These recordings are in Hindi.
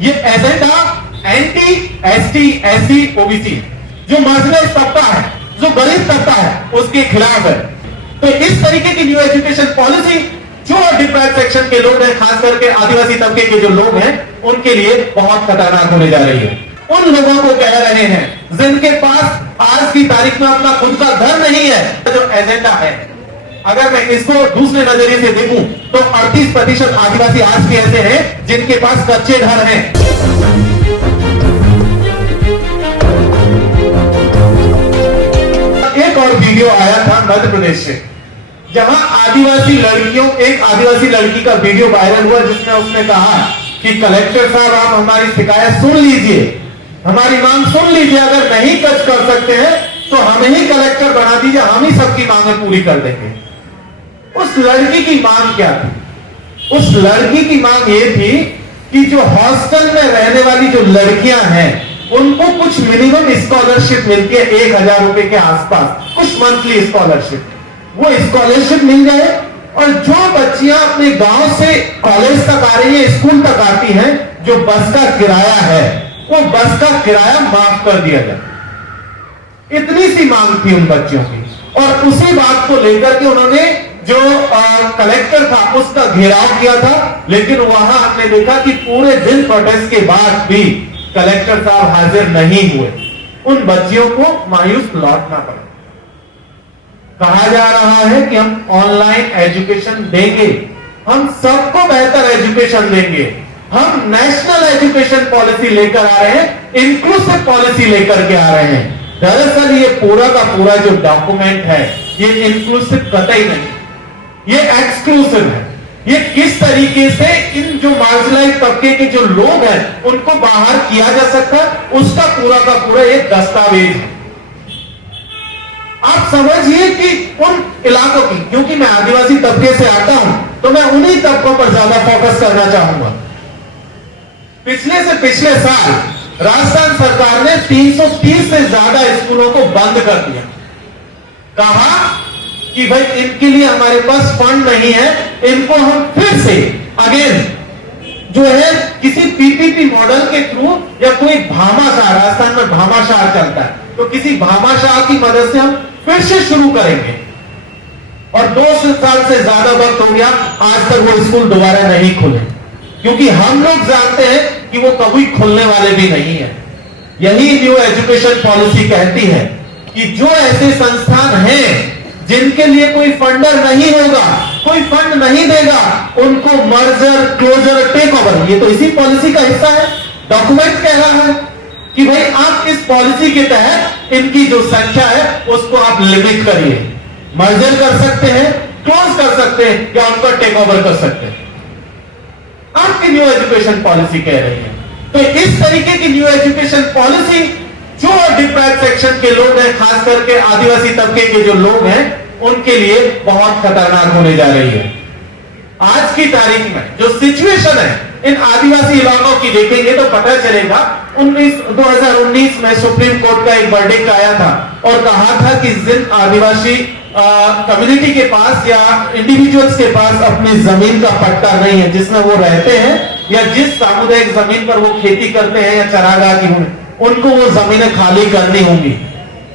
ये agenda anti ST SC OBC जो मार्जिनलाइज्ड तबका है, जो गरीब तबका है, उसके खिलाफ है। तो इस तरीके की न्यू एजुकेशन पॉलिसी जो डिप्राइव्ड सेक्शन के लोग हैं, खास करके आदिवासी तबके के जो लोग हैं, उनके लिए बहुत खतरनाक होने जा रही है। उन लोगों को कह रहे हैं जिनके पास आज की तारीख में अपना खुद का घर नहीं है, जो एजेंडा है, अगर मैं इसको दूसरे नजरिए से देखूं तो 38% आदिवासी आज भी ऐसे हैं जिनके पास कच्चे घर हैं। एक और वीडियो आया था मध्य प्रदेश से, जहां एक आदिवासी लड़की का वीडियो वायरल हुआ, जिसमें उसने कहा कि कलेक्टर साहब आप हमारी शिकायत सुन लीजिए, हमारी मांग सुन लीजिए, अगर नहीं कच कर सकते हैं तो हमें ही कलेक्टर बना दीजिए, हम ही सबकी मांगें पूरी कर देंगे। उस लड़की की मांग क्या थी? उस लड़की की मांग ये थी कि जो हॉस्टल में रहने वाली जो लड़कियां हैं, उनको कुछ मिनिमम स्कॉलरशिप मिलती है 1000 रुपए के आसपास, कुछ मंथली स्कॉलरशिप, वो स्कॉलरशिप मिल जाए। और जो बच्चियां अपने गांव से कॉलेज तक आ रही है, स्कूल तक आती हैं, जो बस का किराया है, वो बस का किराया माफ कर दिया जाए। इतनी सी मांग थी उन बच्चियों की। और उसी बात को लेकर के उन्होंने जो कलेक्टर था उसका घेराव किया था, लेकिन वहां हमने देखा कि पूरे दिन प्रोटेस्ट के बाद भी कलेक्टर साहब हाजिर नहीं हुए। उन बच्चियों को मायूस लौटना पड़ा। कहा जा रहा है कि हम ऑनलाइन एजुकेशन देंगे, हम सबको बेहतर एजुकेशन देंगे, हम नेशनल एजुकेशन पॉलिसी लेकर आ रहे हैं, इंक्लूसिव पॉलिसी लेकर के आ रहे हैं। दरअसल ये पूरा का पूरा जो डॉक्यूमेंट है, ये इंक्लूसिव कतई नहीं, ये एक्सक्लूसिव है। ये किस तरीके से इन जो मार्जिनलाइज्ड तबके के जो लोग हैं उनको बाहर किया जा सकता है, उसका पूरा का पूरा एक दस्तावेज है। आप समझिए कि उन इलाकों की, क्योंकि मैं आदिवासी तबके से आता हूं तो मैं उन्हीं तबकों पर ज्यादा फोकस करना चाहूंगा। पिछले से पिछले साल राजस्थान सरकार ने 330 से ज्यादा स्कूलों को बंद कर दिया। कहा कि भाई इनके लिए हमारे पास फंड नहीं है, इनको हम फिर से अगेन जो है किसी पीपीपी मॉडल के थ्रू या कोई भामाशाह, राजस्थान में भामाशाह चलता है, तो किसी भामाशाह की मदद से हम फिर से शुरू करेंगे। और 2 साल से ज्यादा वक्त हो गया, आज तक वो स्कूल दोबारा नहीं खुले, क्योंकि हम लोग जानते हैं कि वो कभी खुलने वाले भी नहीं है। यही न्यू एजुकेशन पॉलिसी कहती है कि जो ऐसे संस्थान हैं जिनके लिए कोई फंडर नहीं होगा, कोई फंड नहीं देगा, उनको मर्जर, क्लोजर, टेक ओवर, ये तो इसी पॉलिसी का हिस्सा है। डॉक्यूमेंट कह रहा है कि भाई आप इस पॉलिसी के तहत इनकी जो संख्या है उसको आप लिमिट करिए, मर्जर कर सकते हैं, क्लोज कर सकते हैं, या उनका टेक ओवर कर सकते हैं। आपकी न्यू एजुकेशन पॉलिसी कह रही है। तो इस तरीके की न्यू एजुकेशन पॉलिसी जो डिप्राइव्ड सेक्शन के लोग हैं, खास करके आदिवासी तबके के जो लोग हैं, उनके लिए बहुत खतरनाक होने जा रही है। आज की तारीख में जो सिचुएशन है इन आदिवासी इलाकों की देखेंगे तो पता चलेगा। 2019 में सुप्रीम कोर्ट का एक वर्डिक्ट आया था और कहा था कि जिन आदिवासी कम्युनिटी के पास या इंडिविजुअल्स के पास अपनी जमीन का पट्टा नहीं है, जिसमें वो रहते हैं या जिस सामुदायिक जमीन पर वो खेती करते हैं या चरागाह की हों, उनको वो जमीनें खाली करनी होंगी।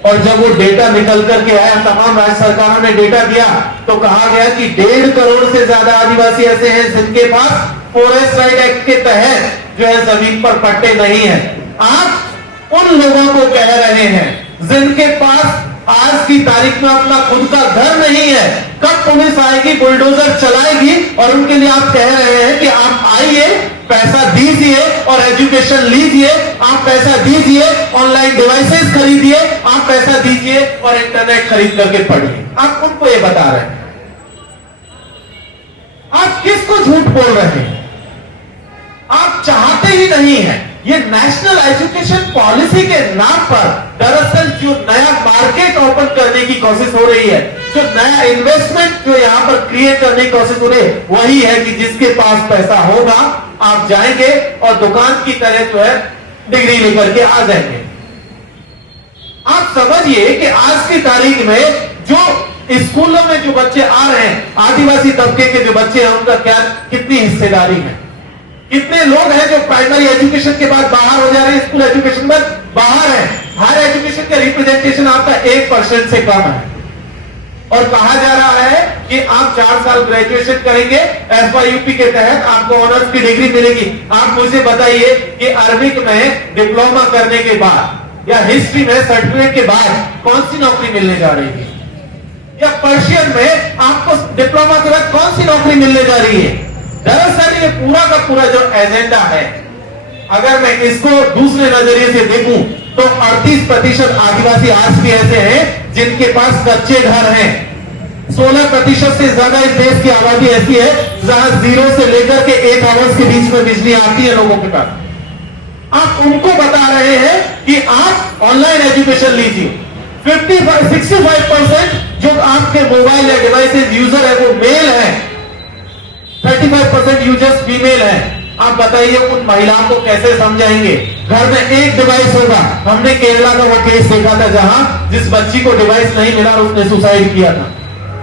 और जब वो डेटा निकल करके आया, तमाम राज्य सरकारों ने डेटा दिया, तो कहा गया कि 1.5 करोड़ से ज्यादा आदिवासी ऐसे हैं जिनके पास फॉरेस्ट राइट एक्ट के तहत जो है जमीन पर पट्टे नहीं है। आप उन लोगों को कह रहे हैं जिनके पास आज की तारीख में अपना खुद का घर नहीं है, कब पुलिस आएगी, बुलडोजर चलाएगी और उनके लिए आप कह रहे हैं कि आप आइए, पैसा दीजिए और एजुकेशन लीजिए, आप पैसा दीजिए, ऑनलाइन डिवाइसेस खरीदिए, आप पैसा दीजिए और इंटरनेट खरीद करके पढ़िए। आप उनको ये बता रहे हैं। आप किसको झूठ बोल रहे हैं? आप चाहते ही नहीं है। ये नेशनल एजुकेशन पॉलिसी के नाम पर दरअसल जो नया मार्केट ओपन करने की कोशिश हो रही है, जो नया इन्वेस्टमेंट जो यहां पर क्रिएट करने की कोशिश हो रही है, वही है कि जिसके पास पैसा होगा आप जाएंगे और दुकान की तरह जो है डिग्री लेकर के आ जाएंगे। आप समझिए कि आज की तारीख में जो स्कूलों में जो बच्चे आ रहे हैं, आदिवासी तबके के जो बच्चे हैं, उनका क्या कितनी हिस्सेदारी है, कितने लोग हैं जो प्राइमरी एजुकेशन के बाद बाहर हो जा रहे हैं, स्कूल एजुकेशन के बाद बाहर है। हायर एजुकेशन का रिप्रेजेंटेशन आपका 1% से कम है। और कहा जा रहा है कि आप 4 साल ग्रेजुएशन करेंगे, FYUP के तहत आपको ऑनर्स की डिग्री मिलेगी। आप मुझे बताइए कि अरबिक में डिप्लोमा करने के बाद या हिस्ट्री में सर्टिफिकेट के बाद कौन सी नौकरी मिलने जा रही है, या पर्शियन में आपको डिप्लोमा के बाद कौन सी नौकरी मिलने जा रही है। दरअसल ये पूरा का पूरा जो एजेंडा है, अगर मैं इसको दूसरे नजरिए से देखूं तो 38% आदिवासी आज भी ऐसे हैं जिनके पास कच्चे घर हैं। 16% से ज्यादा इस देश की आबादी ऐसी है जहां 0 से लेकर के 8 आवर्स के बीच में बिजली आती है लोगों के पास। आप उनको बता रहे हैं कि आप ऑनलाइन एजुकेशन लीजिए। 65% जो आपके मोबाइल या डिवाइसेज यूजर है वो मेल है, 35% यूजर्स फीमेल है। आप बताइए उन महिलाओं को कैसे समझाएंगे। घर में एक डिवाइस होगा। हमने केरला का वो केस देखा था जहां जिस बच्ची को डिवाइस नहीं मिला और उसने सुसाइड किया था।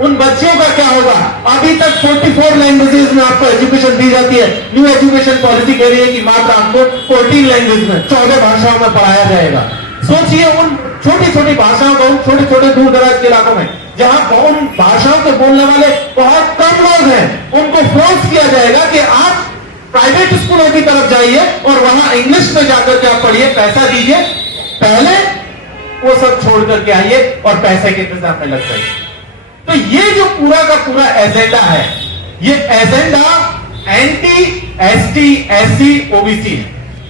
उन बच्चों का क्या होगा। अभी तक 44 लैंग्वेजेस में आपको एजुकेशन दी जाती है। न्यू एजुकेशन पॉलिसी कह रही है कि मात्र आपको 14 लैंग्वेज में 14 भाषाओं में पढ़ाया जाएगा। सोचिए उन छोटी छोटी भाषाओं को, छोटे छोटे दूर दराज के इलाकों में जहां उन भाषाओं को बोलने वाले बहुत कम लोग हैं, उनको फोर्स किया जाएगा कि आप प्राइवेट स्कूलों की तरफ जाइए और वहां इंग्लिश में जाकर के आप पढ़िए, पैसा दीजिए, पहले वो सब छोड़ करके आइए और पैसे के इंतजाम में लग जाइए। तो ये जो पूरा का पूरा एजेंडा है, ये agenda anti ST SC OBC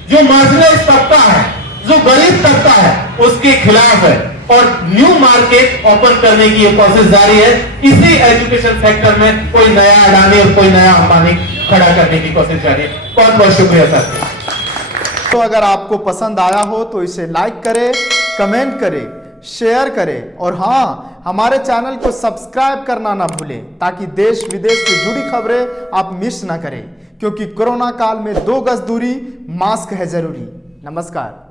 जो मार्जिनलाइज्ड तबका है, जो गरीब तबका है, उसके खिलाफ है। और न्यू मार्केट ओपन करने की ये प्रोसेस जारी है। इसी एजुकेशन सेक्टर में कोई नया अडानी और कोई नया अंबानी खड़ा करने की कोशिश जारी है। बहुत बहुत शुक्रिया सर। तो अगर आपको पसंद आया हो तो इसे लाइक करें, कमेंट करें, शेयर करें और हाँ, हमारे चैनल को सब्सक्राइब करना ना भूलें ताकि देश विदेश से जुड़ी खबरें आप मिस ना करें, क्योंकि कोरोना काल में 2 गज दूरी, मास्क है जरूरी। नमस्कार।